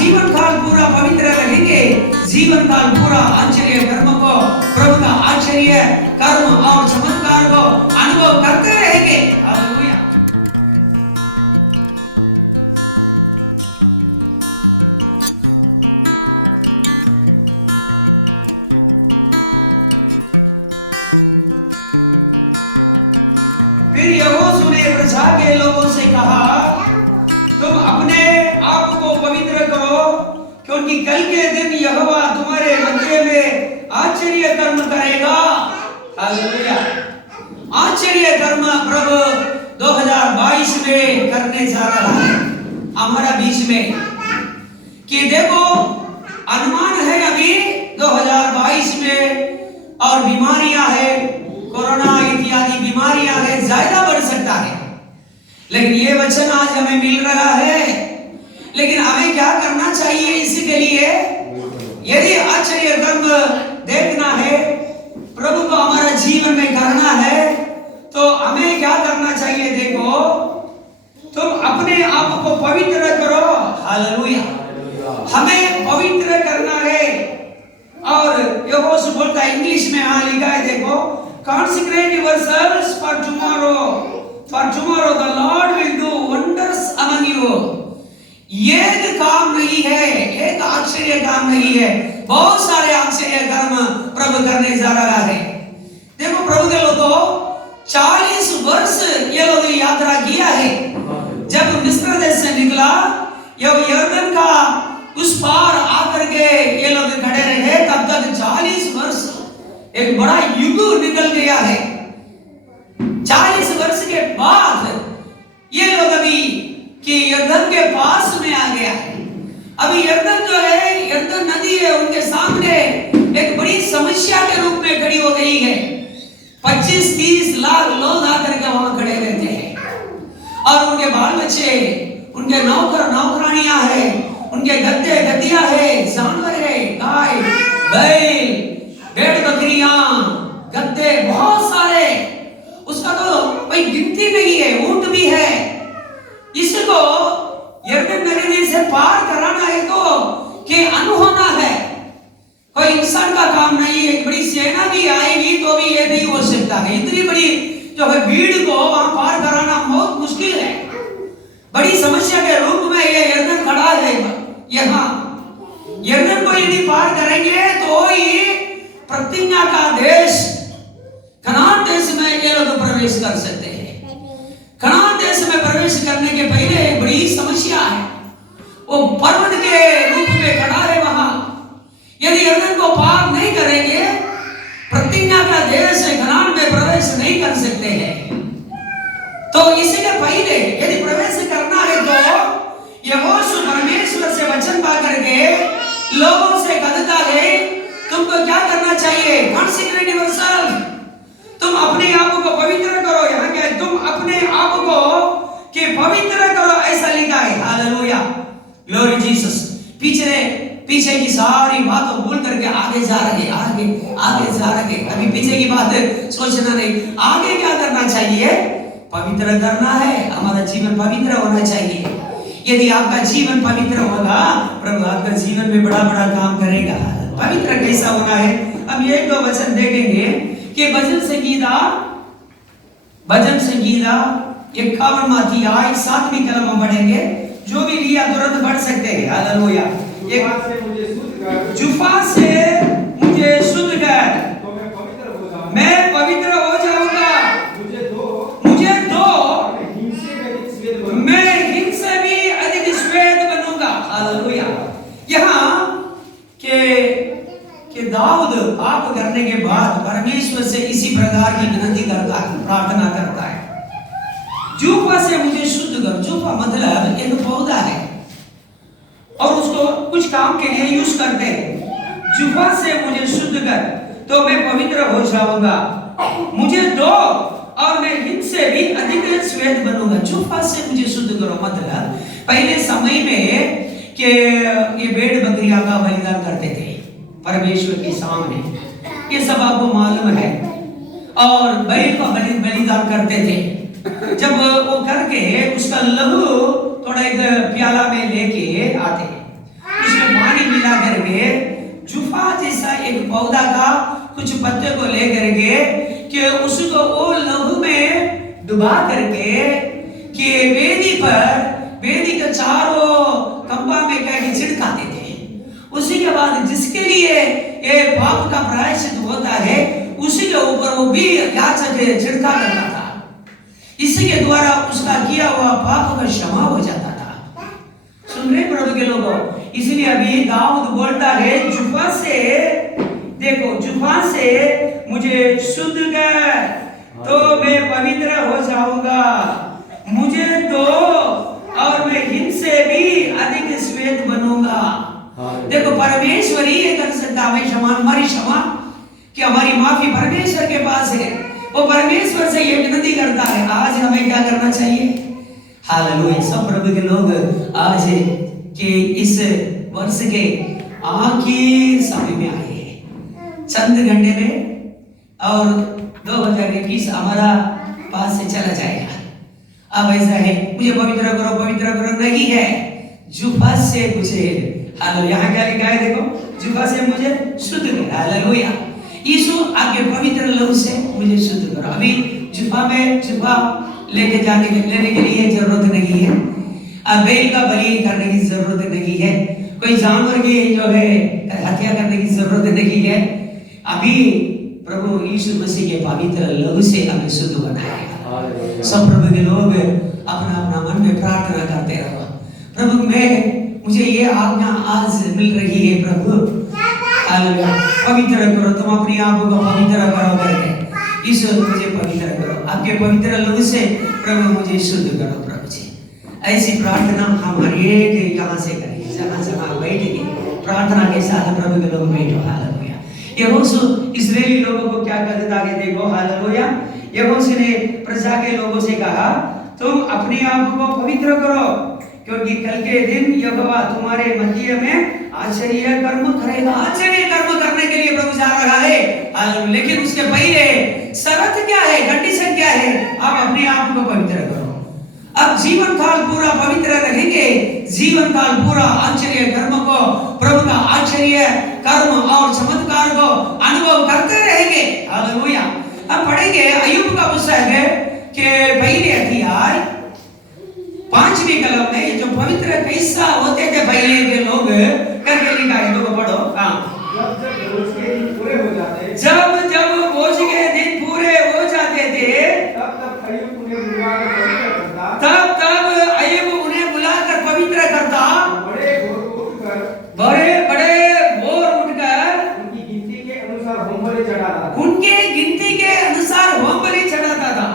जीवन काल पूरा पवित्र रहेंगे, जीवन काल पूरा आश्चर्य कर्म को, प्रभु का आश्चर्य कर्म और चमत्कार को अनुभव करते रहेंगे। हालेलुया। फिर यहोशू ने प्रजा के लोगों से कहा, तुम अपने आप को पवित्र करो, क्योंकि कल के दिन यहोवा तुम्हारे मध्य में आश्चर्य कर्म करेगा। हालेलुया। आश्चर्य कर्म प्रभु 2022 में करने जा रहा है हमारा बीच में। कि देखो अनुमान है अभी 2022 में और बीमारियां है, कोरोना इत्यादि बीमारियां है, ज्यादा बढ़ सकता है। लेकिन ये वचन आज हमें मिल रहा है, लेकिन हमें क्या करना चाहिए इसके लिए? यदि आश्चर्य कर्म देखना है, प्रभु को हमारा जीवन में करना है, तो हमें क्या करना चाहिए? देखो, तुम अपने आप को पवित्र करो। हालेलुया। हमें पवित्र करना है। और यहोशू बोलता है, इंग्लिश में यहाँ लिखा है, देखो, consecrate yourselves for tomorrow the Lord will do wonders among you। एक काम नहीं है, एक आश्चर्य काम नहीं है, बहुत सारे आश्चर्य कर्म प्रभु करने जा रहा है। देखो प्रभु के लोगों, 40 वर्ष ये लोग यात्रा किया है। जब मिस्र देश से निकला, जब यरदन का उस पार आकर के ये लोग खड़े रहे, तब तक 40 वर्ष एक बड़ा युग निकल गया है। 40 वर्ष के बाद ये लोग अभी कि यरदन के पास में आ गया है। अभी यरदन जो है, यरदन नदी है, उनके सामने एक बड़ी समस्या के रूप में खड़ी हो गई है। 25-30 लाख लोग आकर के वहां खड़े रहते हैं और उनके बाल बच्चे, उनके नौकर नौकरानियां हैं, उनके गद्दे गद्दियां है, जानवर है, गाय बैल भेड़ बकरियां, गद्दे बहुत सारे, उसका तो कोई गिनती नहीं है, ऊंट भी है। इसको यरदन नदी से पार कराना है तो कि अनहोना है, कोई इंसान का काम नहीं है। बड़ी सेना भी आएगी तो भी ये नहीं हो सकता है। इतनी बड़ी जो है भीड़ को वहां पार कराना बहुत मुश्किल है। बड़ी समस्या के रूप में ये यरदन खड़ा है। यहाँ यरदन को यदि पार करेंगे तो ही प्रतिज्ञा का देश कनान देश में ये लोग प्रवेश कर सकते हैं। कनान देश में प्रवेश करने के पहले बड़ी समस्या है, वो पर्वत के रूप में खड़ा है वहां। यदि यरदन को पार नहीं करेंगे, प्रतिज्ञा का देश कनान में प्रवेश नहीं कर सकते हैं। तो इसके पहले यदि प्रवेश करना है तो यहोशू परमेश्वर से वचन पा करके लोगों से कहता है, तुमको क्या करना चाहिए? Consecrate yourself। तुम अपने आप को पवित्र करो। यहाँ क्या है? तुम अपने आप को कि पवित्र करो, ऐसा लिखा है। Hallelujah, glory Jesus. पीछे की सारी बात को भूल करके आगे जा रहे, आगे जा रहे। अभी पीछे की बात सोचना नहीं, आगे क्या करना चाहिए? पवित्र करना है। हमारा जीवन पवित्र होना चाहिए। यदि आपका जीवन पवित्र होगा, प्रभु आपका जीवन में बड़ा बड़ा काम करेगा। पवित्र कैसा होना है? अब ये दो वचन देखेंगे कि भजन संगीता 51 अध्याय 7वीं कलम में पढ़ेंगे। जो भी लिया तुरंत पढ़ सकते हैं। हालेलुया। जुफा से मुझे शुद्ध कर, मैं पवित्र हो जाऊंगा। मुझे दो, मैं हिम से भी अधिक श्वेत बनूंगा। हालेलुया। यहाँ के दाऊद पाप करने के बाद परमेश्वर से इसी प्रकार की विनती करता है, प्रार्थना करता है, जूफा से मुझे शुद्ध कर। जूफा मतलब एक पौधा है और उसको कुछ काम के लिए यूज करते हैं। जूफा से मुझे शुद्ध कर तो मैं पवित्र हो जाऊंगा। मुझे दो और मैं हिम से भी अधिक श्वेत बनूंगा। जूफा से मुझे शुद्ध करो मतलब पहले समय में कि ये भेड़ बकरियां का बलिदान करते थे परमेश्वर के सामने, ये सब आपको मालूम है। और बैल का बलिदान करते थे। जब वो करके उसका लहू थोड़ा एक प्याला में लेके आते हैं पानी मिला करके जुफा जैसा एक पौधा का कुछ पत्ते को लेकर के कि उसको वो लहू में डुबा करके कि वेदी के चारों खंभा में क्या छिड़का देते हैं। उसी के बाद जिसके लिए ये पाप का प्रायश्चित होता है उसी के ऊपर वो भी याचक छिड़का करता था। इसी के द्वारा उसका किया हुआ पाप का क्षमा हो जाता था। सुन रहे प्रभु के लोगों, इसलिए अभी दाऊद बोलता है जुफा से, देखो जुफा से मुझे शुद्ध कर तो मैं पवित्र हो जाऊंगा, मुझे दो और मैं इनसे भी अधिक श्वेत बनूंगा। देखो परमेश्वर ही ये कर सकता है क्षमा, हमारी क्षमा कि हमारी माफी परमेश्वर के पास है। वो परमेश्वर से ये विनती करता है। आज हमें क्या करना चाहिए? हालेलुया। सब प्रभु के लोग आज के इस वर्ष के आखिर समय में आए हैं, चंद घंटे में, और 2021 हमारा पास से चला जाएगा। अब ऐसा है मुझे पवित्र करो नहीं है, जुफा से मुझे, हालेलुया, यहाँ क्या लिखा है देखो, जुफा से मुझे शुद्ध कर। हालेलुया। यीशु आपके पवित्र लहू से मुझे शुद्ध करो। अभी जुफा में जुफा लेने के लिए जरूरत नहीं है, बैल का बलि करने की जरूरत नहीं है, कोई जानवर की जो है हत्या करने की जरूरत नहीं है। अभी प्रभु यीशु मसीह के पवित्र लहू से हमें शुद्ध बनाएगा। सब प्रभु के लोग अपना अपना मन में प्रार्थना करते रहो, प्रभु मुझे ये आज्ञा आज मिल रही है, प्रभु हालेलुया, पवित्र करो, तुम अपने आप को पवित्र करो करके यीशु मुझे पवित्र करो, आपके पवित्र लहू से प्रभु मुझे शुद्ध करो। प्रभु जी ऐसी प्रार्थना हमारे यहाँ से करें, जहाँ जहाँ बैठेंगे प्रार्थना के साथ प्रभु के लोग बैठो। हालेलुया। यहोशू इस्राएली लोगों को क्या कहता है देखो, हालेलुया। यहोशू ने प्रजा के लोगों से कहा तुम अपने आप को पवित्र करो क्योंकि कल के दिन यहोवा तुम्हारे मध्य में आश्चर्य कर्म करेगा। आश्चर्य कर्म करने के लिए प्रभु जा रहा है, लेकिन उसके पहले शर्त क्या है, कंडीशन क्या है? आप अपने आप को पवित्र करो। अब जीवन काल पूरा पवित्र रहेंगे, जीवन काल पूरा आश्चर्य कर्म को, प्रभु का आश्चर्य कर्म और चमत्कार को अनुभव करते रहेंगे। हालेलुया। अब पढ़ेंगे अय्यूब का पुस्तक है कि पहले अध्याय 5वीं कलम में जो पवित्र कैसा होते थे पहले के लोग करके लिखा है, तो पढ़ो। जब जब बोझ के दिन पूरे हो जाते थे तब अय्यूब उन्हें बुलाकर पवित्र करता, बड़े बड़े भोर उठकर उनकी गिनती के अनुसार होम बलि चढ़ाता था, उनके गिनती के अनुसार होम बलि चढ़ाता था,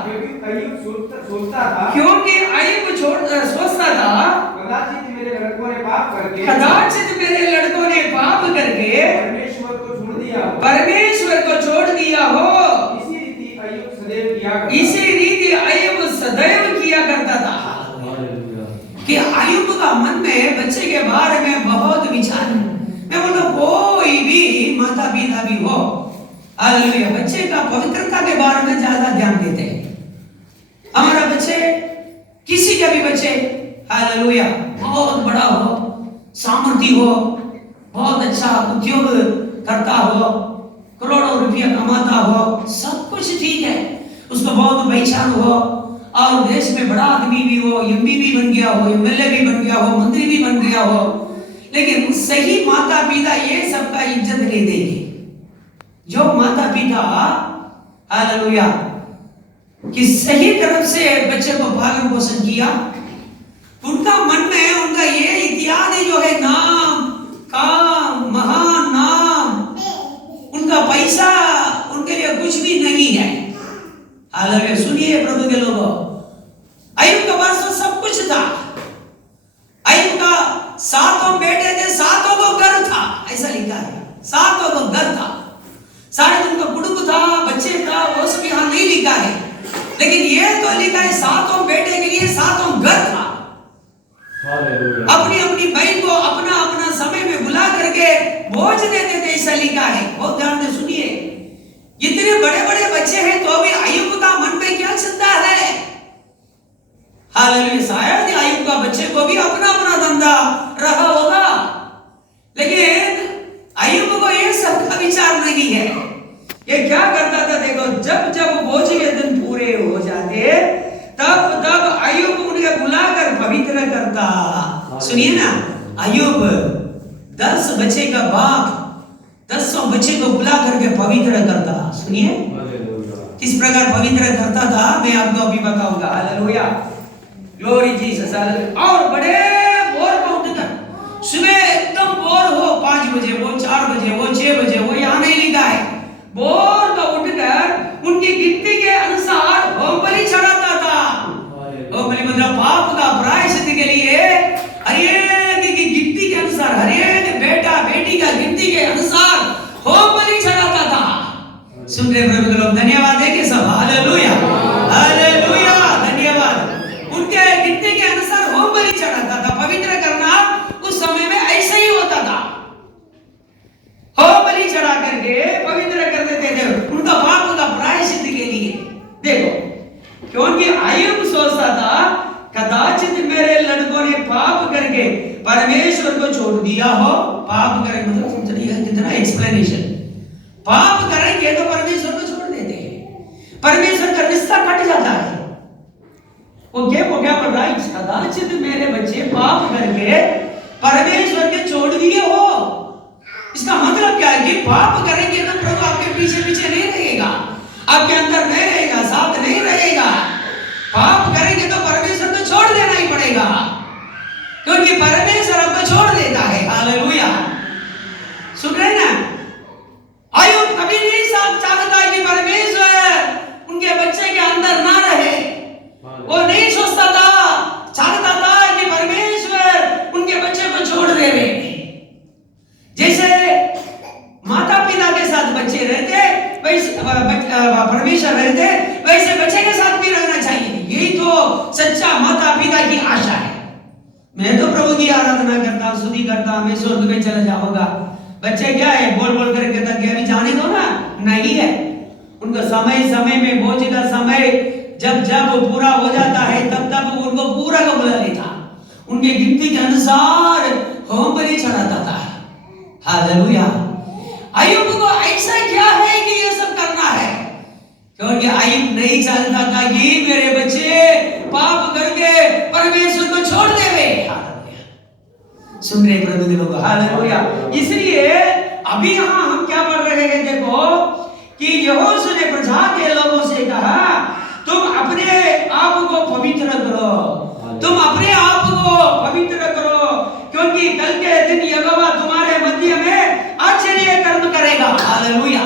क्योंकि अय्यूब सोचता था कदाचित मेरे लड़कों ने पाप करके परमेश्वर को छोड़ दिया हो। इसी रीति अय्यूब सदैव किया करता था। कि अय्यूब का मन में बच्चे के बारे में बहुत विचार, मैं बोलूं कोई भी माता पिता भी हो, हालेलुया, बच्चे का पवित्रता के बारे में ज्यादा ध्यान देते हैं। हमारा बच्चे, किसी का भी बच्चे, हालेलुया, बहुत बड़ा हो, सामर्थ्य हो, बहुत अच्छा उद्योग करता हो, करोड़ों रुपया कमाता हो, सब कुछ ठीक है, उसको बहुत पहचान हो और देश में बड़ा आदमी भी हो, एमपी भी बन गया हो, एमएलए भी बन गया हो, मंत्री भी बन गया हो, लेकिन सही माता पिता ये सबका इज्जत नहीं देंगे। जो माता पिता, हालेलुया, कि सही तरफ से बच्चे को पालन पोषण किया, उनका मन में उनका ये इत्यादि जो है नाम, काम, महान नाम, उनका पैसा उनके लिए कुछ भी नहीं है। हालेलुया। सुनिए प्रभु के लोगों, अय्यूब के पास तो सब कुछ था। अय्यूब का 7 बेटे थे, 7 को घर था, ऐसा लिखा है, 7 को घर था, शायद उनका कुटुंब था, बच्चे था, वो सब यहाँ नहीं लिखा है, लेकिन ये तो लिखा है 7 बेटे के लिए 7 घर था। अपनी अपनी बहन को अपना अपना समय में बुला करके भोज देते थे, ऐसा लिखा है। बहुत ध्यान से सुनिए, इतने बड़े बड़े बच्चे हैं तो भी अय्यूब का मन में क्या चलता है? हालेलुया। शायद अय्यूब का बच्चे को भी अपना अपना धंधा रहा होगा, लेकिन जब जब बोझिए दिन पूरे हो जाते तब तब अय्यूब उन्हें बुलाकर पवित्र करता। सुनिए ना, अय्यूब 10 बच्चे का बाप 10 बच्चे को बुला करके पवित्र करता। सुनिए किस प्रकार पवित्र करता था, मैं आपको अभी बताऊंगा। Hallelujah, glory Jesus. और बड़े भोर को उठकर, सुबह एकदम भोर हो, 5 बजे वो, 4 बजे वो, 6 बजे वो, यहाँ नहीं लिखा है, भोर को उठकर उनकी गिनती के अनुसार होम बलि चढ़ाता था। होम बलि मतलब पाप का प्रायश्चित के लिए हर एक की गिनती के अनुसार, हर एक बेटा बेटी का गिनती के अनुसार होम बलि चढ़ाता था। सुन रहे प्रभु के लोग, धन्यवाद है कि सब। हालेलुया, हालेलुया, धन्यवाद। उनके गिनती के अनुसार होम बलि चढ़ाता था। पवित्र करना उस समय में ऐसे ही होता था, होम बलि चढ़ा करके पवित्र कर देते थे उनका पाप का प्रायश्चित के लिए। देखो, क्योंकि अय्यूब सोचता था कदाचित मेरे लड़कों ने पाप करके परमेश्वर को छोड़ दिया हो। पाप करेंगे मतलब समझिए कितना एक्सप्लेनेशन। पाप करेंगे तो परमेश्वर को छोड़ देते हैं, परमेश्वर का रिश्ता कट जाता है। वो क्या पढ़ रहा है, कदाचित मेरे बच्चे पाप करके परमेश्वर के छोड़ दिए हो। इसका मतलब क्या है कि पाप करेंगे तो प्रभु आपके पीछे पीछे नहीं रहेगा, आपके अंदर नहीं रहेगा, साथ नहीं रहेगा। पाप करेंगे तो परमेश्वर को छोड़ देना ही पड़ेगा, क्योंकि परमेश्वर आपको छोड़ देता है। हालेलुया, सुन रहे ना। अय्यूब कभी नहीं चाहता कि परमेश्वर उनके बच्चे के अंदर ना रहे। वो नहीं सोचता था, चाहता था कि परमेश्वर उनके बच्चे को छोड़ देवे। जैसे माता पिता के साथ बच्चे रहते वैसे परमेश्वर रहते, वैसे बच्चे के साथ भी रहना चाहिए। यही तो सच्चा माता पिता की आशा है। मैं तो प्रभु की आराधना करता हूँ, स्तुति करता हूँ, मैं स्वर्ग में चला जाऊंगा। बच्चे क्या है, बोल बोल कर कहता कि अभी जाने दो ना, नहीं है। उनका समय समय में, बोझ का समय जब जब पूरा हो जाता है तब तब उनको पूरा को बुला लेता, उनके गिनती के अनुसार होम बलि चढ़ाता था। हालेलुया। अय्यूब को ऐसा क्या है कि ये सब करना है, क्योंकि अय्यूब नहीं चाहता था कि मेरे बच्चे पाप करके परमेश्वर को छोड़ देवे। सुन रहे प्रभु के लोग, हालेलुया। इसलिए अभी यहाँ हम क्या पढ़ रहे हैं, देखो कि यहोशू ने प्रजा के लोगों से कहा तुम अपने आप को पवित्र करो, तुम अपने आप को पवित्र करो, क्योंकि कल के दिन यहोवा तुम्हारे मध्य में आश्चर्य कर्म करेगा। हालेलुया,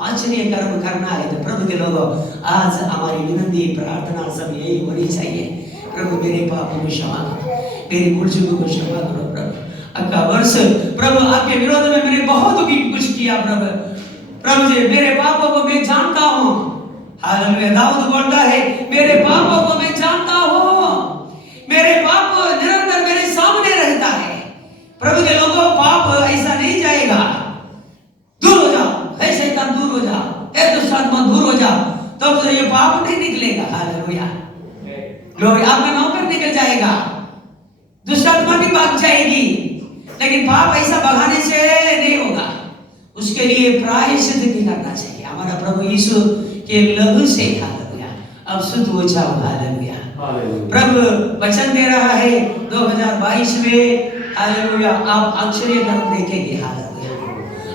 आश्चर्य कर्म करना है। तो प्रभु के लोगों, आज हमारी विनती प्रार्थना सब यही होनी चाहिए, प्रभु मेरे पापों को क्षमा करो, मेरी भूल चूकों को क्षमा करो प्रभु। अगला वर्ष प्रभु आपके विरोध में मैंने बहुत कुछ किया प्रभु जी, मेरे पापों को मैं जानता हूँ। हालेलुया, दाऊद बोलता है मेरे पापों को मैं जानता हूँ, मेरे पाप निरंतर मेरे सामने रहता है। प्रभु के लोगों, पाप ऐसा नहीं जाएगा। दूर हो जाओ, हे शैतान दूर हो जाओ, हे दुष्ट आत्मा दूर हो जाओ, तो ये पाप नहीं निकलेगा। हालेलुया, ग्लोरी, आपका नौकर निकल जाएगा, दुष्ट आत्मा भी भाग जाएगी, लेकिन पाप ऐसा भगाने से नहीं होगा। उसके लिए प्रायश्चित भी करना चाहिए। हमारा प्रभु यीशु के लहू से, हालेलुया, अब शुद्ध हो जाओ। हालेलुया, प्रभु वचन दे रहा है 2022 में, हालेलुया, आप आश्चर्य कर्म देखेंगे। हालेलुया,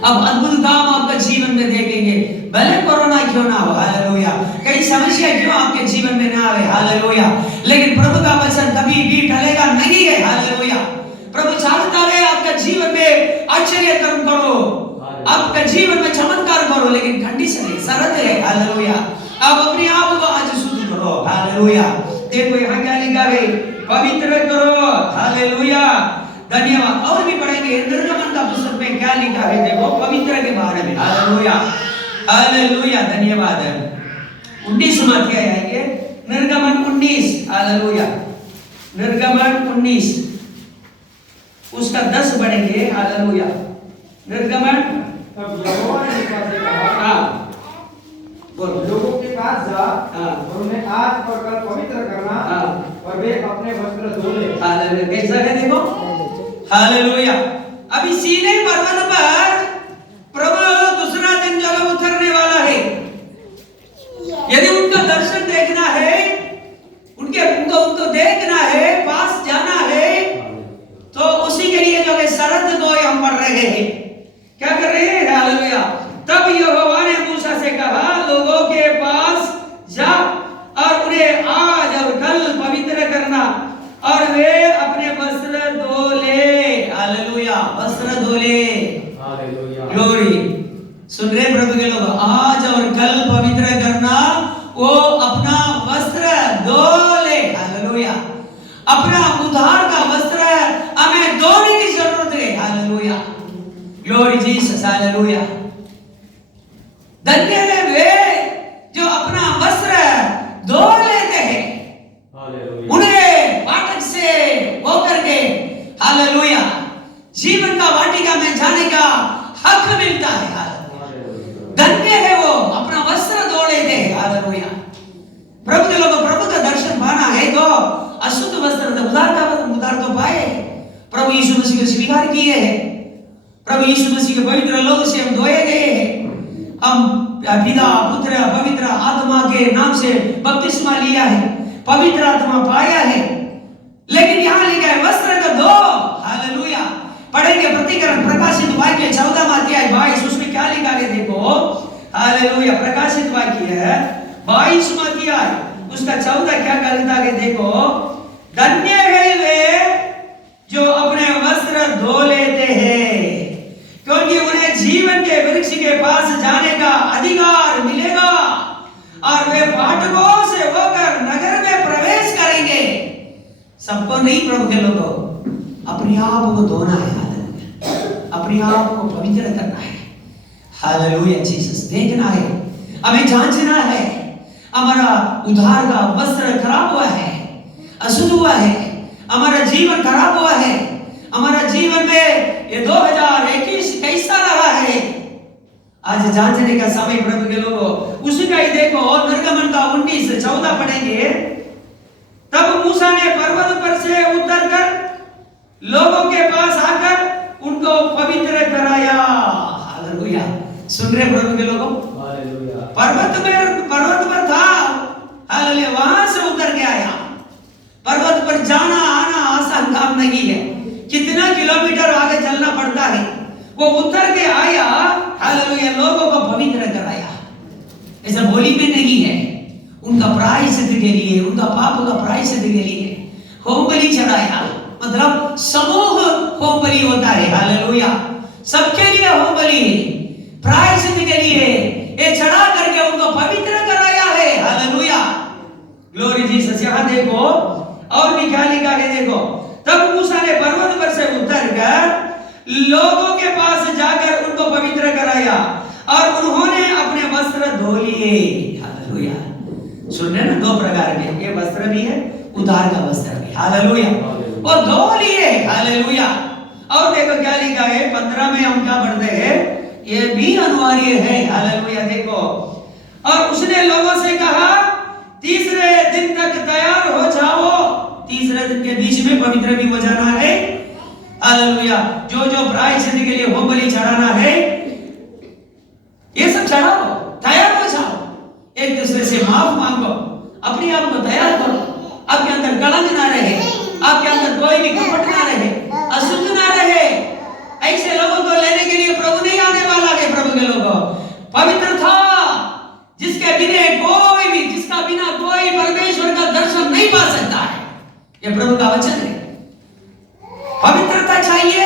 अब अद्भुत काम आपका जीवन में देखेंगे। भले कोरोना क्यों ना हो, हालेलुया, कई समस्या क्यों आपके जीवन में ना आए, हालेलुया, लेकिन प्रभु का वचन कभी भी टलेगा नहीं है। हालेलुया, प्रभु चाहता है आपका जीवन में आश्चर्य कर्म करो, आपका जीवन में चमत्कार करो, लेकिन कंडीशन है, शर्त है। हालेलुया, आप अपने आप को आज शुद्ध करो। हालेलुया, देखो यहाँ क्या लिखा है, पवित्र करो। हालेलुया, धन्यवाद। और भी पढ़ेंगे निर्गमन का पुस्तक में क्या लिखा है, देखो पवित्र के बारे में। हालेलुया, हालेलुया, धन्यवाद। 19वां अध्याय आएंगे, निर्गमन 19। हालेलुया, निर्गमन 19 उसका 10 पढ़ेंगे। हालेलुया, निर्गमन। तब यहोवा ने मूसा से कहा, बोलो, लोगों के पास जा और उन्हें आज और कल पवित्र करना, और वे अपने वस्त्र धो ले। हालेलुया, कैसा है देखो। हालेलुया, अभी सीनै पर्वत पर प्रभु दूसरा दिन जब उतरने वाला है, अपना उद्धार का वस्त्र हमें धोने की जरूरत है। Hallelujah, glory Jesus, hallelujah. धन्य है वे जो अपना वस्त्र धो लेते हैं, उन्हें फाटक से होकर के हालेलुया जीवन का वाटिका में जाने का हक मिलता है। धन्य है वो अपना वस्त्र धो लेते हैं। हालेलुया। प्रभु के लोगों, प्रभु का दर्शन पाना है तो अशुद्ध वस्त्र उधार तो पाए, प्रभु यीशु मसीह को स्वीकार किए हैं, प्रभु यीशु मसीह के पवित्र लोग से हम धोए गए हैं। हम पिता पुत्र पवित्र आत्मा के नाम से बपतिस्मा लिया है, पवित्र आत्मा पाया है। लेकिन यहाँ लिखा है वस्त्र का धो। हालेलुया। पढ़ेंगे प्रतिकरण प्रकाशित वाक्य 14वां अध्याय 22, उसमें क्या लिखा है देखो। हालेलुया। प्रकाशित वाक्य है 22वां अध्याय, उसका 14 क्या कहता है देखो। धन्य है वे जो अपने वस्त्र धो लेते हैं, क्योंकि उन्हें जीवन के वृक्ष के पास जाने का अधिकार मिलेगा और वे फाटकों से होकर नगर में प्रवेश करेंगे। सबको नहीं प्रभु के लोगों, अपने आप को धोना है। अपने आप को पवित्र करना है। Hallelujah Jesus. देखना है, हमें जांचना है। हमारा उद्धार का वस्त्र खराब हुआ है, अशुद्ध हुआ है, हमारा जीवन खराब हुआ है, हमारा जीवन में ये 2021 कैसा रहा है, आज जांचने का समय प्रभु के लोगों। उसका ही देखो निर्गमन का 19-14 पढ़ेंगे। तब मूसा ने पर्वत पर से उतरकर लोगों के पास आकर उनको पवित्र कराया। हालेलुया। सुन रहे प्रभु के लोगों? हालेलुया। पर्वत पर था, हालेलुया, वहां से उतर के आया। पर्वत पर जाना आना आसान काम नहीं है, कितना किलोमीटर आगे चलना पड़ता है। वो उतर के आया, हालेलुया, लोगों को पवित्र कराया। ऐसा बोली में नहीं है, उनका प्रायश्चित के लिए, उनका पाप का प्रायश्चित के लिए होम बलि चढ़ाया। मतलब समूह होम बलि होता है। हालेलुया। सबके लिए होम बलि, प्रायश्चित के लिए ये चढ़ा करके उनको पवित्र कराया है। Hallelujah, glory Jesus. यहाँ देखो और भी क्या लिखा है देखो। तब मूसा ने पर्वत पर से उतरकर लोगों के पास जाकर उनको पवित्र कराया और उन्होंने अपने वस्त्र धो लिए। हालेलुया। सुन रहे ना, 2 प्रकार के ये वस्त्र भी है, उद्धार का वस्त्र भी। हालेलुया। वो धो लिए। हालेलुया। और देखो क्या लिखा है 15 में, हम क्या पढ़ते हैं, ये भी अनिवार्य है। हालेलुया। देखो, और उसने लोगों से कहा तीसरे दिन तक तैयार हो जाओ। तीसरे दिन के बीच में पवित्र भी हो जाना है। हालेलुया। जो प्रायश्चित के लिए होम बलि चढ़ाना है ये सब चढ़ाओ, तैयार हो जाओ, एक दूसरे से माफ मांगो, अपने आप को तैयार करो। आपके अंदर कलंक ना रहे, आपके अंदर कोई भी कपट ना रहे, अशुद्ध ना रहे। ऐसे लोगों को लेने के लिए प्रभु नहीं आने वाला है। प्रभु के लोगों, पवित्र था जिसके बिना कोई परमेश्वर का दर्शन नहीं पा सकता है। ये प्रभु का वचन है। पवित्रता चाहिए।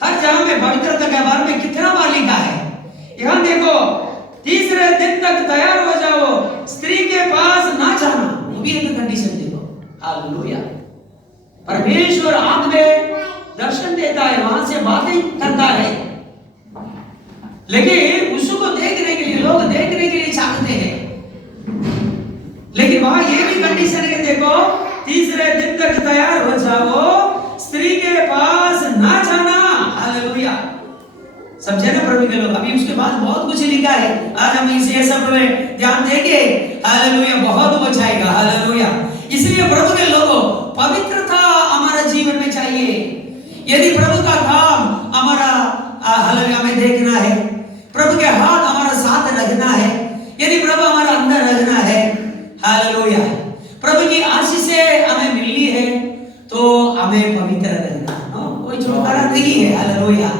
हर जगह में पवित्रता के बारे में कितना बार लिखा है। यहाँ देखो, तीसरे दिन तक तैयार हो जाओ, स्त्री के पास ना जाना। वो भी एक कंडीशन देखो। हालेलुया। परमेश्वर आंख में दर्शन देता है, वहां से बातें करता है, लेकिन उसको देखने के लिए लोग देखने के लिए चाहते हैं। लेकिन वहां ये भी कंडीशन है, देखो, तीसरे दिन तक तैयार हो जाओ, स्त्री के पास ना जाना। हालेलुया। समझे ना प्रभु के लोग? अभी उसके बाद बहुत कुछ लिखा है, आज हम इसे सब में ध्यान देंगे। हालेलुया। बहुत हो जाएगा। हालेलुया। इसलिए प्रभु के लोगों, पवित्रता हमारा जीवन में चाहिए। यदि प्रभु का काम हमारा हालेलुया में देखना है, प्रभु के हाथ हमारा साथ रखना है, यदि प्रभु हमारा अंदर रखना है, हालेलुया, प्रभु की आशीष से हमें मिली है, तो हमें पवित्र रहना। कोई छुटकारा नहीं है। हालेलुया।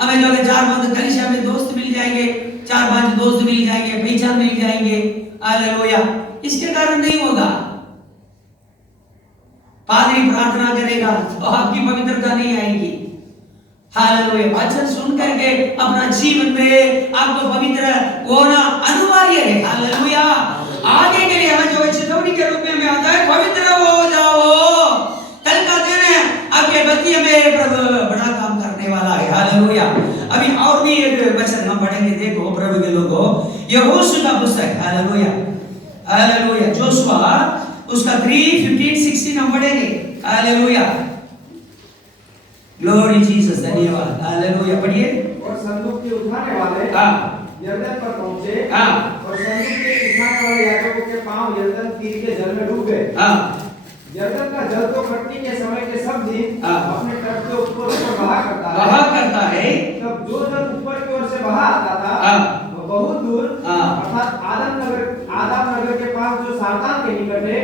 हमें जो 4-5 कलीसिया में दोस्त मिल जाएंगे, 4-5 दोस्त मिल जाएंगे, पहचान मिल जाएंगे, हालेलुया, इसके कारण नहीं होगा। पादरी प्रार्थना करेगा तो आपकी पवित्रता नहीं आएगी। हालेलुया। वचन सुन करके अपना जीवन में आपको पवित्र होना अनिवार्य है। हालेलुया। आगे के लिए हमें जो चेतावनी के रूप में आता है, पवित्र हो जाओ। हालेलुया। अभी और भी एक वचन हम पढ़ेंगे, देखो प्रभु के लोगों, यहोशू का पुस्तक, हालेलुया हालेलुया, जोशुआ उसका 3:15-16 हम पढ़ेंगे, हालेलुया, ग्लोरी जीसस, धन्यवाद, हालेलुया, पढ़िए। और संदूक के उठाने वाले यरदन पर पहुंचे, और संदूक के उठाने वाले याजकों के पांव यरदन तीर के जल में डूब गए। यरदन का जल तो कटनी के समय के सब दिन अपने तट के ऊपर बहा करता है। तब जो जल ऊपर की ओर से बहा आता था वो बहुत दूर, अर्थात आदम नगर के पास जो सातान के निकट है,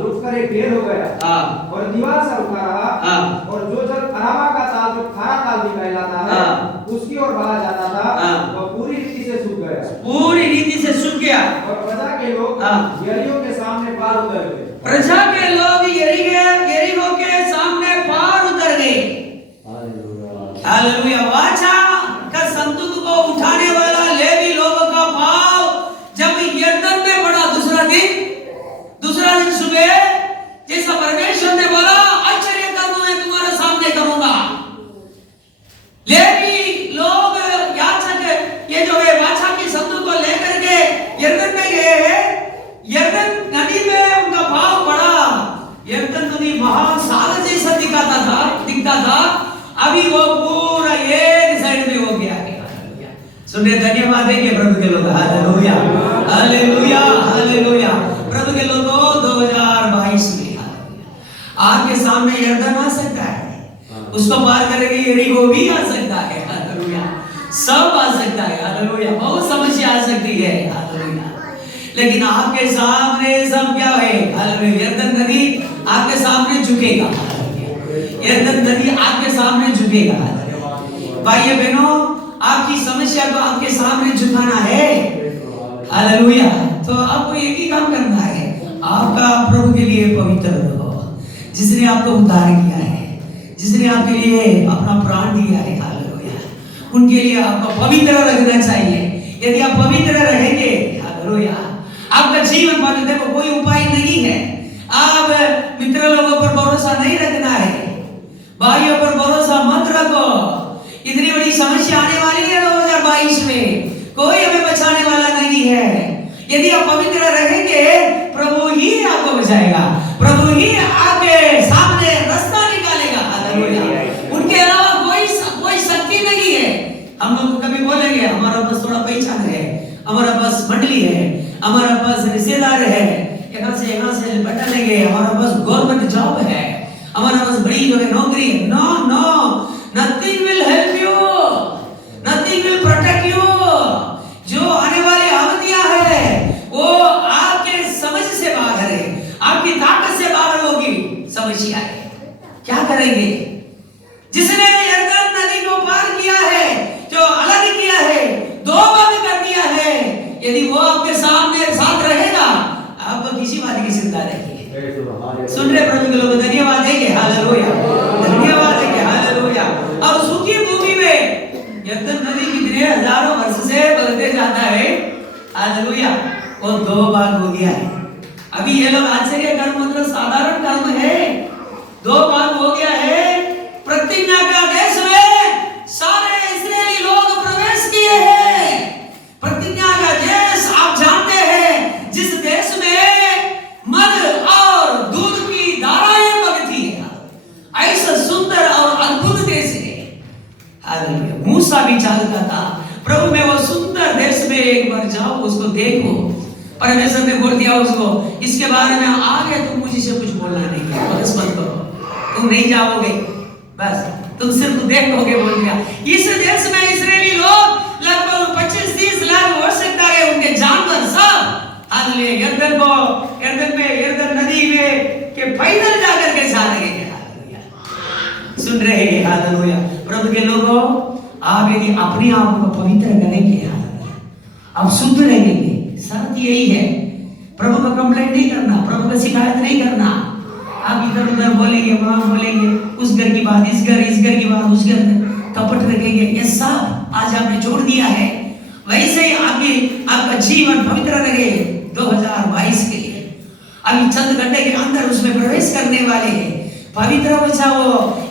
रुककर एक ढेर हो गया और दीवार सा उठा रहा। और जो जल अराबा का ताल, जो खारा ताल दिखाई देता है, उसकी ओर बहा जाता था, वह पूरी रीति से सूख गया, पूरी रीति से सूख गया। और प्रजा के लोग यरीहो के सामने पार उतर गए। प्रजा के लोग यरीहो के सामने पार उतर गए। हालेलुया। वाचा का संदूक को उठाने वाला लेवी लोगों का भाव जब यरदन में पड़ा, दूसरा दिन सुबह, जैसा परमेश्वर ने बोला, आश्चर्य कर्म मैं तुम्हारे सामने करूंगा। लेवी लोग याचक ये जो है वाचा की संदूक को लेकर के यरदन में गए। यरदन नदी में उनका भाव बढ़ा। यरदन नदी महासागर जैसा दिखता था। अभी वो पूरा एक साइड में हो गया। सुनिए, धन्यवाद देंगे प्रभु के लोग, हालेलुया हालेलुया हालेलुया। प्रभु के लोगों, 2022 में आपके सामने यरदन आ सकता है, उसको पार करेंगे यरीहो भी आ सकता है, हालेलुया, सब आ सकता है, हालेलुया, बहुत समस्या आ सकती है, हालेलुया, लेकिन आपके सामने सब क्या है, हालेलुया, यरदन नदी आपके सामने झुकेगा, यरदन नदी आपके सामने झुकेगा। भाइयों बहनों, आपकी समस्या को आपके सामने झुकाना है, हालेलुया। तो आपको एक ही काम करना है, आपका प्रभु के लिए पवित्र रहो, जिसने आपको उद्धार किया है, जिसने आपके लिए अपना प्राण दिया है, हालेलुया, उनके लिए आपको पवित्र रखना चाहिए। यदि आप पवित्र रहेंगे, हालेलुया, आपका जीवन पाने, देखो कोई उपाय नहीं है। आप मित्र लोगों पर भरोसा नहीं रखना है, भाइयों पर भरोसा मत रखो। इतनी बड़ी समस्या आने वाली है 2022 में, कोई हमें बचाने वाला नहीं है। यदि आप पवित्र रहेंगे, प्रभु ही आपको बचाएगा, प्रभु ही आपके सामने रास्ता निकालेगा, हालेलुया। उनके अलावा कोई शक्ति नहीं है। हम लोग कभी बोलेंगे हमारा पास थोड़ा पहचान है, हमारा पास मंडली है, हमारा पास रिश्तेदार है, यहाँ से बटन लेंगे, हमारा पास गवर्नमेंट जॉब है, हमारा पास बड़ी जो है नौकरी है। No, nothing will help you, nothing will protect you। जो आने वाली आवधियां है वो आपके समझ से बाहर है, आपकी ताकत से बाहर होगी समस्या है। क्या करेंगे? जिसने यरदन नदी को पार किया है, जो अलग किया है, दो भाग कर दिया है, यदि वो आपके सामने साथ रहेगा, आपको किसी बात की चिंता नहीं है। सुन रहे प्रभु के लोग, धन्यवाद देंगे, हालेलुया, धन्यवाद देंगे, हालेलुया। अब सूखी भूमि में यरदन नदी कितने हजारों वर्ष से बहते जाता है, हालेलुया, वो दो भाग हो गया है। अभी ये लोग आश्चर्य कर्म मतलब साधारण कर्म है, दो भाग हो गया है। प्रतिज्ञा का देश में सारे इस्राएली लोग प्रवेश किए हैं। प्रतिज्ञा का देश आप जानते हैं, जिस देश में मद और दूध की धाराएं बगती है, ऐसा सुंदर और अद्भुत देश है, हालेलुया। मूसा भी चाहता था, प्रभु मैं वो सुंदर देश में एक बार जाओ, उसको देखो। परमेश्वर ने बोल दिया उसको, इसके बारे में आगे तुम मुझे से कुछ बोलना नहीं है, बस मत करो, तुम नहीं जाओगे, बस तुम सिर्फ देखोगे, बोल दिया। इस देश में इस्राएली लोग लगभग 25-30 लाख हो सकता है, उनके जानवर सब, हालेलुया, यरदन नदी में के पैदल जाकर के जा रहे हैं, हालेलुया, सुन रहे हैं, हालेलुया। प्रभु के लोगों, आप यदि अपने आप को पवित्र करेंगे, हालेलुया, आप शुद्ध रहेंगे। शर्त यही है, प्रभु का कंप्लेंट नहीं करना, प्रभु का शिकायत नहीं करना। आप इधर उधर बोलेंगे, वहां बोलेंगे, उस घर की बात इस घर की बात उस घर में, कपट रखेंगे, ये सब आज आपने छोड़ दिया है। वैसे ही आपका जीवन पवित्र रहे 2022 के लिए। अभी चंद घंटे के अंदर उसमें प्रवेश करने वाले हैं। पवित्र हो जाओ।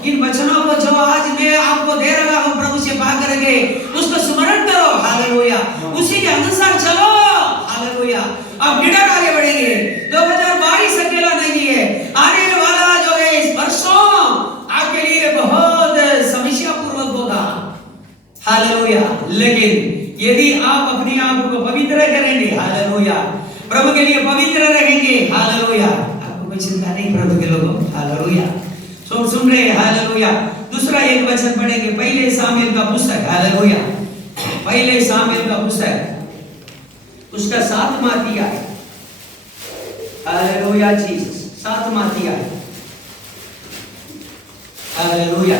इन वचनों को जो आज मैं आपको दे रहा हूँ प्रभु से पा करके उसको स्मरण करो। हालेलुया, उसी के अनुसार चलो। हालेलुया, अब निडर आगे बढ़ेंगे। 2022 अकेला नहीं है, आने वाला जो है इस वर्षों आपके लिए बहुत समस्या पूर्वक होगा। हालेलुया, लेकिन यदि आप अपने आप को पवित्र करेंगे, हालेलुया, प्रभु के लिए पवित्र रहेंगे, हालेलुया, आपको कोई चिंता नहीं प्रभु के लोगों। हालेलुया, सुन रहे हैं। हालेलुया, दूसरा एक वचन पढ़ेंगे, पहले सामुएल का पुस्तक। हालेलुया, पहले सामुएल का पुस्तक उसका 7वां अध्याय। हालेलुया जीसस, 7वां अध्याय। हालेलुया,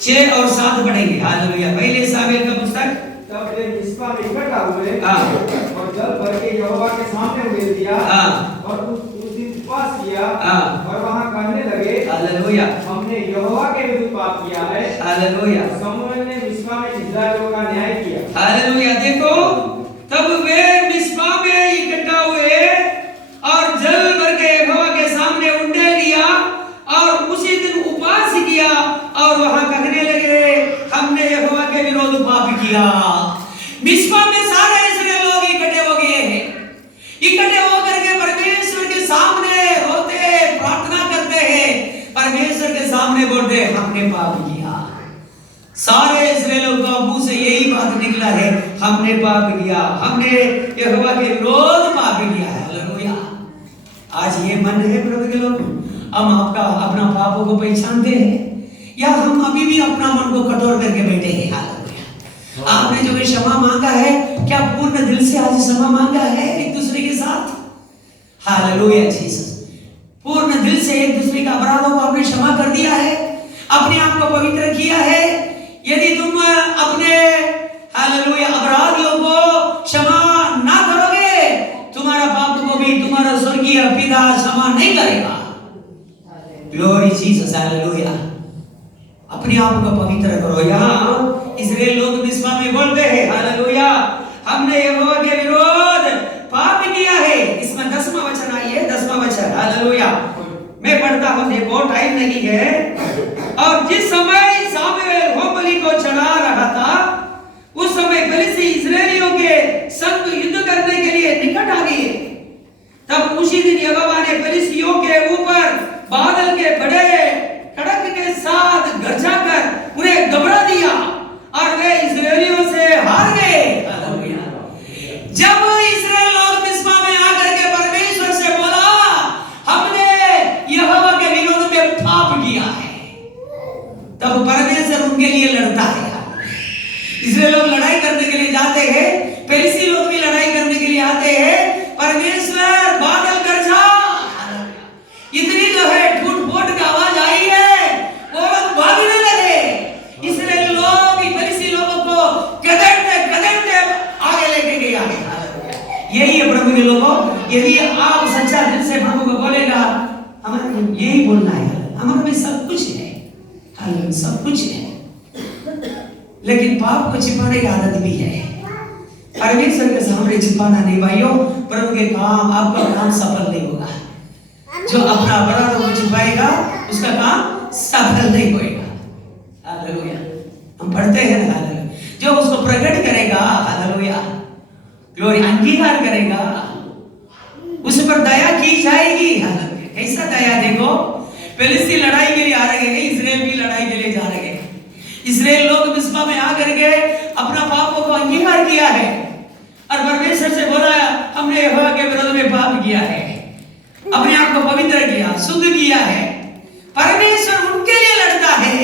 6 और 7 पढ़ेंगे। हालेलुया, पहले सामुएल का पुस्तक। तब वे मिस्पा में इकट्ठा हुए हाँ। और जल भर के यहोवा के सामने उड़ेल दिया। हाँ। और उस दिन उपवास किया। हाँ। और वहां कहने लगे, हालेलुया, हमने यहोवा के विरुद्ध पाप किया है। हालेलुया, शमूएल ने मिस्पा में इस्राएलियों का न्याय किया। हालेलुया, देखो तब वे मिस्पा में इकट्ठा हुए और जल भर के यहोवा के सामने उंडेल लिया और उसी दिन उपवास किया और वहां कहने लगे, हमने यहोवा के विरुद्ध पाप किया। मिस्पा में सारे इस्राएल लोग इकट्ठे हो गए हैं। इकट्ठे होकर के परमेश्वर के सामने रोते प्रार्थना करते हैं, परमेश्वर के सामने बोलते, हमने पाप किया। सारे इस्राएलियों का मुंह से यही बात निकला है, हमने पाप किया, हमने यहोवा के विरुद्ध पाप किया है। हालेलुया, आज ये मन है प्रभु के लोग, हम आपका अपना पापों को पहचानते हैं या हम अभी भी अपना मन को कठोर करके बैठे हैं। हालेलुया, आपने जो क्षमा मांगा है, क्या पूर्ण दिल से आज क्षमा मांगा है एक दूसरे के साथ? हालेलुया जीसस, पूर्ण दिल से एक दूसरे का अपराधों को आपने क्षमा कर दिया है, अपने आप को पवित्र किया है। यदि तुम अपने हालेलुया अपराधियों को क्षमा ना करोगे, तुम्हारा पाप को भी तुम्हारा स्वर्गीय पिता क्षमा नहीं करेगा। ग्लोरी जीसस, हालेलुया, अपने आप को पवित्र करो। यहाँ इस्राएल लोग मिस्पा में बोलते हैं, हालेलुया, हमने यहोवा के विरुद्ध पाप किया है। इसमें 10वां वचन आई है, 10वां वचन। हालेलुया, मैं पढ़ता हूं, देखो टाइम नहीं है। और जिस समय सामुएल होमबलि को चढ़ा रहा था, उस समय फिलिस्ती इस्राएलियों के संग युद्ध करने के लिए निकट आ गए। तब उसी दिन यहोवा ने फिलिस्तियों के ऊपर बादल के बड़े कड़क के साथ गरजा कर उन्हें घबरा दिया और वे इस्राएलियों से हार गए। जब इस्राएल लोग मिस्पा में आकर के परमेश्वर से बोला, हमने यहोवा के विरोध में पाप किया है, तब परमेश्वर उनके लिए लड़ता है। इस्राएल लोग लड़ाई करने के लिए जाते हैं, फिलिस्ती लोग भी लड़ाई करने के लिए आते हैं, परमेश्वर बादल गरजा, इतनी जो है ठूठ बोट की आवाज आई है, वो लोग भागने लगे। इस्राएल लोग फिलिस्ती लोगों को कदमते कदमते आगे लेके गया। यही है प्रभु के लोगों, यदि आप सच्चा दिल से प्रभु को बोलेगा, हमारे यही बोलना है, हमारे में सब कुछ है, हालेलुया, सब कुछ है, लेकिन पाप को छिपाने की आदत भी है। परमेश्वर के सामने छिपाना नहीं भाइयों, प्रभु के काम, आपका काम सफल नहीं होगा। जो अपना अपराध को छिपाएगा उसका काम सफल नहीं होएगा। हालेलुया, हम पढ़ते हैं हालेलुया, जो उसको प्रकट करेगा, हालेलुया, ग्लोरी, अंगीकार करेगा, उस पर दया की जाएगी। हालेलुया, कैसा दया? देखो, फिलिस्ती लड़ाई के लिए आ रहे हैं, इस्राएल भी लड़ाई के लिए जा रहे हैं। इस्राएल लोग मिस्पा में आकर के अपना पापों को अंगीकार किया है और परमेश्वर से बोला, हमने यहोवा के विरोध में पाप किया है, अपने आप को पवित्र किया, शुद्ध किया है। परमेश्वर उनके लिए लड़ता है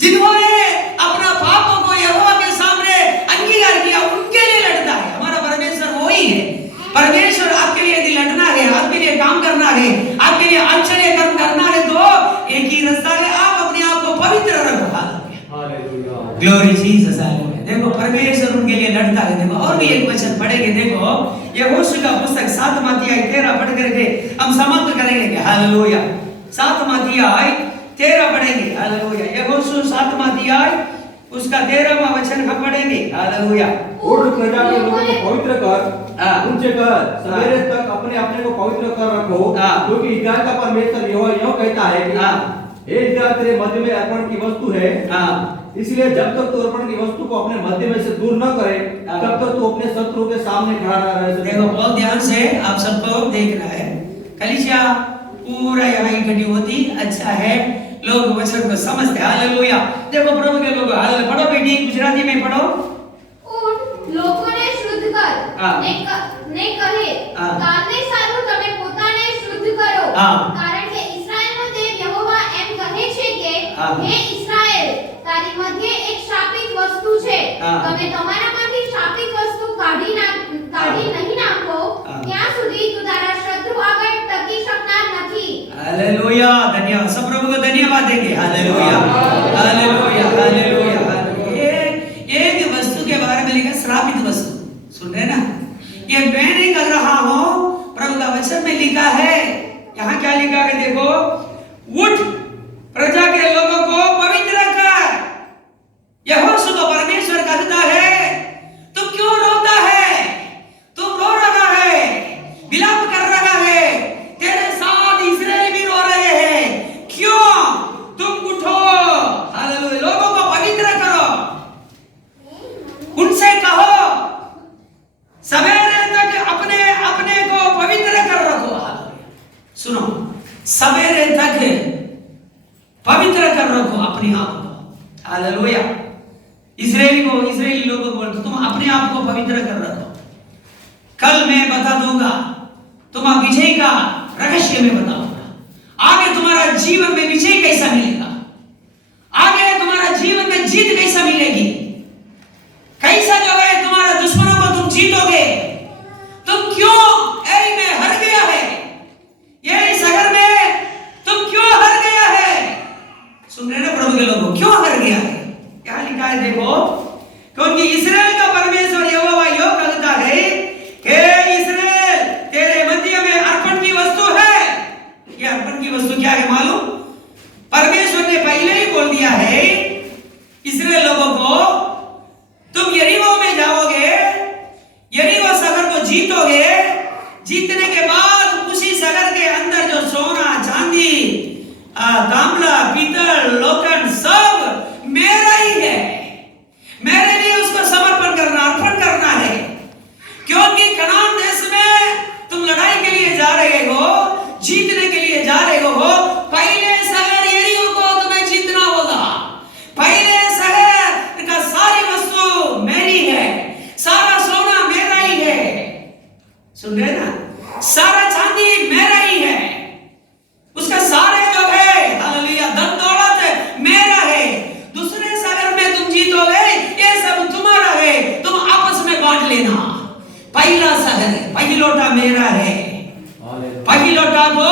जिन्होंने अपना पापों को यहोवा के सामने अंगीकार किया, उनके लिए लड़ता है। हमारा परमेश्वर वही है। परमेश्वर आपके लिए यदि लड़ना है, आपके लिए काम करना है, आपके लिए आश्चर्य कर्म करना है, तो एक ही रास्ता है, आप अपने आप को पवित्र रखो। Hallelujah, glory Jesus, hallelujah. देखो परमेश्वर उनके लिए लड़ता है। देखो और भी एक वचन पढ़ेंगे, देखो यहोशू का पुस्तक 7वां अध्याय 13 पढ़ करके हम समाप्त करेंगे। हालेलुया, 7वां अध्याय 13 पढ़ेंगे। हालेलुया, यहोशू 7वां अध्याय उसका 13वां वचन हम पढ़ेंगे। हालेलुया। उठ प्रजा के लोगों को पवित्र कर, उनसे कह सवेरे तक अपने अपने को पवित्र कर रखो, क्योंकि इस्राएल का परमेश्वर यहोवा यूं कहता है कि हे इस्राएल तेरे मध्य में अर्पण की वस्तु है, इसलिए जब तक तू अर्पण की वस्तु को अपने मध्य में से दूर न करे तब तक तू अपने शत्रु के सामने खड़ा न रह सके। देखो बहुत ध्यान से आप सबको देख रहा है, कलीसिया पूरा यहाँ इकट्ठी होती, अच्छा है लोग वचन को समझते। हालेलुया। देखो प्रभु के लोग, हालेलुया। पढ़ो बेटी, गुजराती में पढ़ो। उठ लोકોને શુદ્ધ કર ને કહે કાલને સારું તમે પોતાને શુદ્ધ કરો, કારણ કે ઇસ્રાએલનો દેવ યહોવા એમ કહે છે કે હે ઇસ્રાએલ તારી મધ્યે એક શાપિત વસ્તુ છે, તમે તમારામાંથી શાપિત વસ્તુ કાઢી નહીં નાખો ત્યાં સુધી તું તારા શત્રુ આગળ ટકી શકનાર નથી। हालेलुया। धन्यवाद। सब प्रभु को धन्यवाद देंगे। Hallelujah hallelujah hallelujah. एक वस्तु के बारे में लिखा श्रापित वस्तु, सुन रहे ना? ये मैं नहीं कर रहा हूं, प्रभु का वचन में लिखा है। यहाँ क्या लिखा है देखो, उठ प्रजा के लोगों को पवित्र कर। यहोशू को परमेश्वर कहता है तुम क्यों रोता है, तुम रो रहा है, विलाप कर रहा है, तेरे साथ इस्राएल भी रो रहे हैं, क्यों? तुम उठो, हालेलुया, लोगों को पवित्र करो, उनसे कहो सवेरे तक अपने अपने को पवित्र कर रखो। सुनो, सवेरे तक पवित्र कर रखो अपने आप को। हालेलुया। इस्राएली लोगों को बोलते तुम अपने आप को पवित्र कर रखो, कल मैं बता दूंगा, तुम विजय का रहस्य में बताऊंगा, आगे तुम्हारा जीवन में विजय कैसा मिलेगा, आगे तुम्हारा जीवन में जीत कैसा मिलेगी, कैसा जो है तुम्हारा दुश्मनों को तुम जीतोगे। तुम क्यों में हर गया है, ये शहर में तुम क्यों हर गया है? सुन रहे ना प्रभु के लोगों, क्यों हर गया है? क्या लिखा है देखो, क्योंकि इस्राएल का परमेश्वर यहोवा यो कहता है हे इस्राएल तेरे मध्य में अर्पण की वस्तु है। ये अर्पण की वस्तु क्या है मालूम? परमेश्वर ने पहले ही बोल दिया है इस्राएल लोगों को, तुम यरीहो में जाओगे, यरीहो शहर को जीतोगे, जीतने के बाद उसी शहर के अंदर जो सोना चांदी तांबला पीतल लोखंड सब मेरा ही है, मेरे लिए उसको समर्पण करना, अर्पण करना है। क्योंकि कनान देश में तुम लड़ाई के लिए जा रहे हो, जीतने के लिए जा रहे हो, पहले शहर यरीहो को तुम्हें जीतना होगा। पहले शहर का सारी वस्तु मेरी है, सारा सोना मेरा ही है, सुन रहे ना? सारा चांदी मेरा ही है, उसका सारे जो है हालेलुया धन दौलत मेरा है। दूसरे शहर में तुम जीतोगे, ये सब तुम्हारा है, तुम आपस में बांट लेना। पहला शहर पहिलोटा मेरा है, पहिलोटा को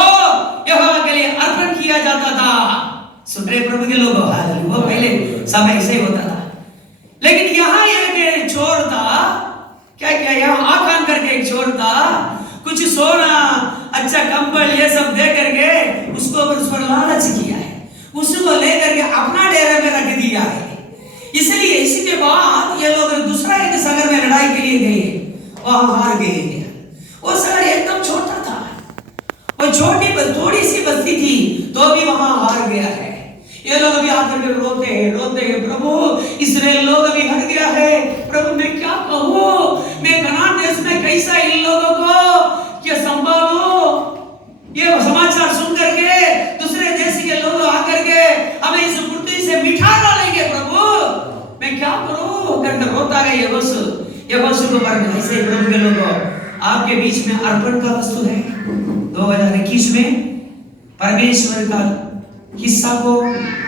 यहोवा के लिए अर्पण किया जाता था। सुन रहे प्रभु के लोग, हालेलुया। पहले सब ऐसे ही होता था, लेकिन यहाँ एक चोर था, क्या क्या यहाँ आखान करके एक चोर था, कुछ सोना अच्छा कंबल ये सब दे करके उसको उस पर लालच किया है, उसको लेकर के अपना डेरे में रख दिया है। इसलिए इसके बाद ये लोग दूसरा एक शहर में लड़ाई के लिए गए, वहां हार गए। वो शहर एकदम छोटा था, वो छोटी थोड़ी सी बस्ती थी, तो भी वहां हार गया है। ये लोग अभी आकर के रोते हैं प्रभु इस्राएल लोग अभी हट गया है, प्रभु मैं क्या कहूँ, मैं कनान देश में कैसा इन लोगों को क्या संभालूं? ये समाचार सुन करके दूसरे देश के लोग आकर के हमें इस मूर्ति से मिठा डालेंगे, प्रभु मैं क्या करूं करके रोता है ये वस्तु को पर ऐसे प्रभु के लोग आपके बीच में अर्पण का वस्तु है। 2021 में परमेश्वर का हिस्सा को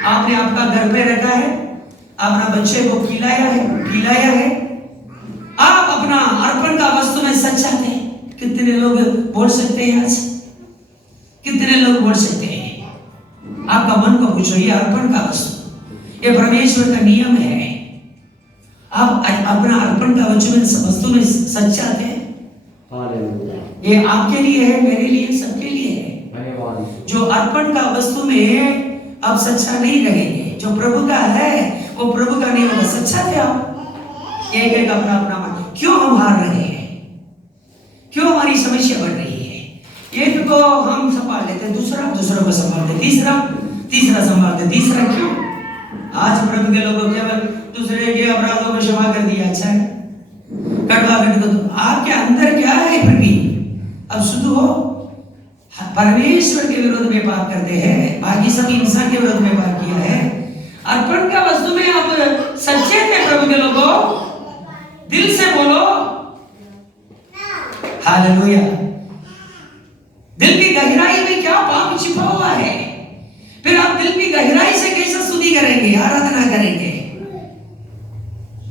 आपने आपका घर पे रखा है, अपना बच्चे को खिलाया है, आप अपना अर्पण का वस्तु में सच्चा थे। कितने लोग बोल सकते हैं आज? कितने लोग बोल सकते हैं? आपका मन को पूछो, ये अर्पण का वस्तु, ये परमेश्वर का नियम है। आप अपना अर्पण का वस्तु में सच्चा थे। ये आपके लिए है, मेरे लिए, सबके लिए है। जो अर्पण का वस्तु में आप सच्चा नहीं रहेंगे, जो प्रभु का है वो प्रभु का नहीं होगा। सच्चा थे आप? एक एक अपना अपना मन। क्यों हम हार रहे हैं? क्यों हमारी समस्या बढ़ रही है? एक को हम संभाल लेते, दूसरों को संभालते, तीसरा संभालते, तीसरा। क्यों? आज प्रभु के लोगों केवल दूसरे के अपराधों को क्षमा कर दिया, अच्छा है, कड़वा कर दो। आपके अंदर क्या है फिर भी? अब शुद्ध हो। परमेश्वर के विरोध में पाप करते हैं, बाकी सब इंसान के विरोध में पाप किया है। अर्पण का वस्तु में आप सच्चे थे प्रभु के लोगों? दिल से बोलो हालेलुया। दिल की गहराई में क्या पाप छिपा हुआ है? फिर आप दिल की गहराई से कैसे स्तुति करेंगे, आराधना करेंगे?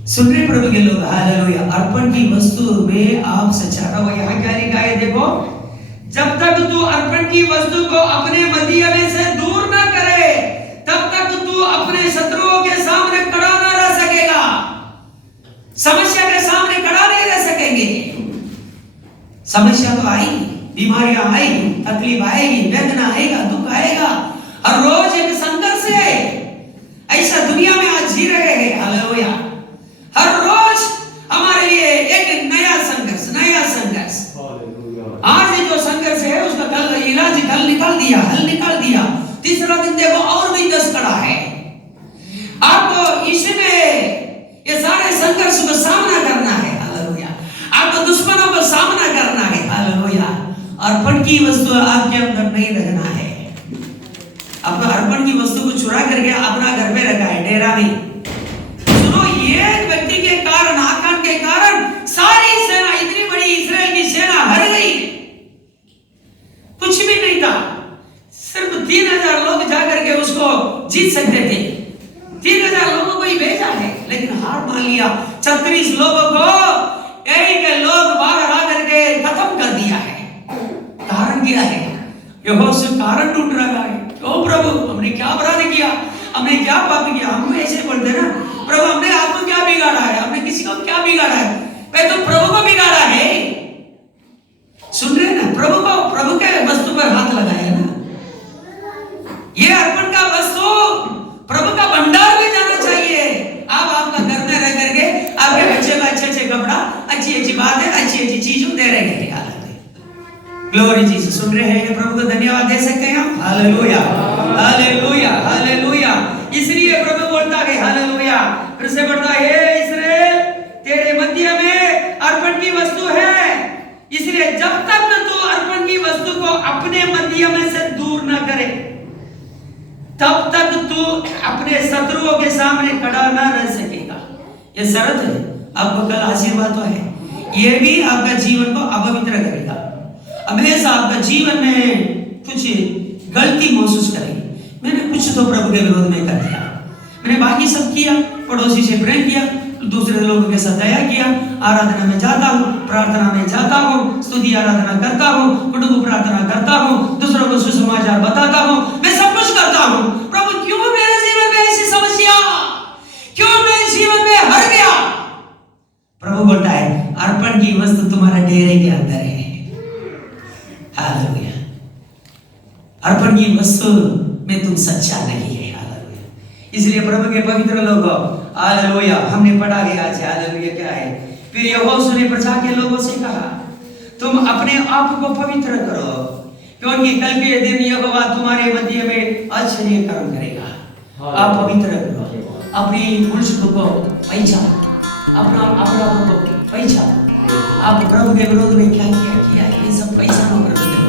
सुन रहे प्रभु के लोग? हालेलुया। अर्पण की वस्तु में आप सच्चा रहो। यहाँ क्या लिखा है देखो, जब तक तू अर्पण की वस्तु को अपने मध्य में से दूर न करे, तब तक तू अपने शत्रुओं के सामने खड़ा न रह सकेगा। समस्या के सामने खड़ा नहीं रह सकेंगे। समस्या तो आएगी, बीमारियां आएगी, तकलीफ आएगी, वेदना आएगा, दुख आएगा। हर रोज एक संघर्ष है। ऐसा दुनिया में आज जी रहे हैं। हालेलुया। हर रोज हमारे लिए एक नया संघर्ष। आज जो संघर्ष है उसका कल इलाज कल निकाल दिया, हल निकाल दिया। तीसरा दिन देखो और भी 10 खड़ा है। आपको इसमें ये सारे संघर्ष का सामना करना है। हालेलुया। आपको दुश्मनों का सामना करना है। हालेलुया। अर्पण की वस्तु आपके अंदर नहीं रखना है। आपको अर्पण की वस्तु को चुरा करके अपना घर पे रखा है, डेरा में। सुनो, एक व्यक्ति के कारण, आकान के कारण सारी सेना, इतनी बड़ी इस्राएल की सेना हार गई। कुछ भी नहीं था, सिर्फ 3000 लोग जाकर के उसको जीत सकते थे। 3000 लोगों को ही भेजा है, लेकिन हार मान लिया। 36 लोगों को एक लोग बाहर आकर के खत्म कर दिया है। कारण क्या है? यहोशू कारण ढूंढ रहा है। क्यों प्रभु, हमने क्या अपराध किया, हमने क्या पाप किया? हम ऐसे बोलते ना, प्रभु हमने आपको क्या बिगाड़ा है, हमने किसी को क्या बिगाड़ा है? मैं तो प्रभु को बिगाड़ा है। सुन रहे ना? प्रभु के वस्तु पर हाथ लगाया ना। ये अर्पण का वस्तु प्रभु का भंडार में जाना चाहिए। आप आपका घर में रह करके आपके बच्चे को अच्छे कपड़ा, अच्छी बातें, अच्छी चीजों दे रहे हैं। Glory Jesus. सुन रहे हैं? प्रभु को धन्यवाद दे सकते हैं हम। Hallelujah, hallelujah, hallelujah. इसलिए प्रभु बोलता है हालेलुया, फिर से बोलता है, हे इस्राएल, तेरे मध्य में अर्पण की वस्तु है। इसलिए जब तक तू अर्पण की वस्तु को अपने मध्य में से दूर न करे, तब तक तू अपने शत्रुओं के सामने खड़ा न रह सकेगा। ये शर्त है। आपको कल आशीर्वाद तो है, ये भी आपका जीवन को अपवित्र करेगा। हमेशा आपका जीवन में कुछ गलती महसूस करेगी। मैंने कुछ तो प्रभु के विरोध में कर दिया, मैंने बाकी सब किया, पड़ोसी से प्रेम किया, दूसरे लोगों के साथ दया किया, आराधना में जाता हूँ, प्रार्थना में जाता हूँ, स्तुति आराधना करता हूँ, कुटुंब प्रार्थना करता हूँ, दूसरों को सुसमाचार बताता हूँ, मैं सब कुछ करता हूँ। प्रभु क्यों मेरे जीवन में ऐसी समस्या, क्यों मेरे जीवन में हार गया? प्रभु बोलता है, अर्पण की वस्तु तुम्हारे डेरे के अंदर है। हालेलुया। अर्पण की वस्तु में तुम सच्चा नहीं है। हालेलुया। इसलिए प्रभु के पवित्र लोगों, हालेलुया, हमने पढ़ा है आज। हालेलुया क्या है? फिर यहोशू ने प्रजा के लोगों से कहा, तुम अपने आप को पवित्र करो, क्योंकि कल के दिन यहोवा तुम्हारे मध्य में आश्चर्य कर्म करेगा। आप पवित्र करो, अपनी मुश्किल को पहचान, अपना अपराधों को पहचान। आप प्रभु के विरोध में क्या किया, ये सब पहचानो प्रभु के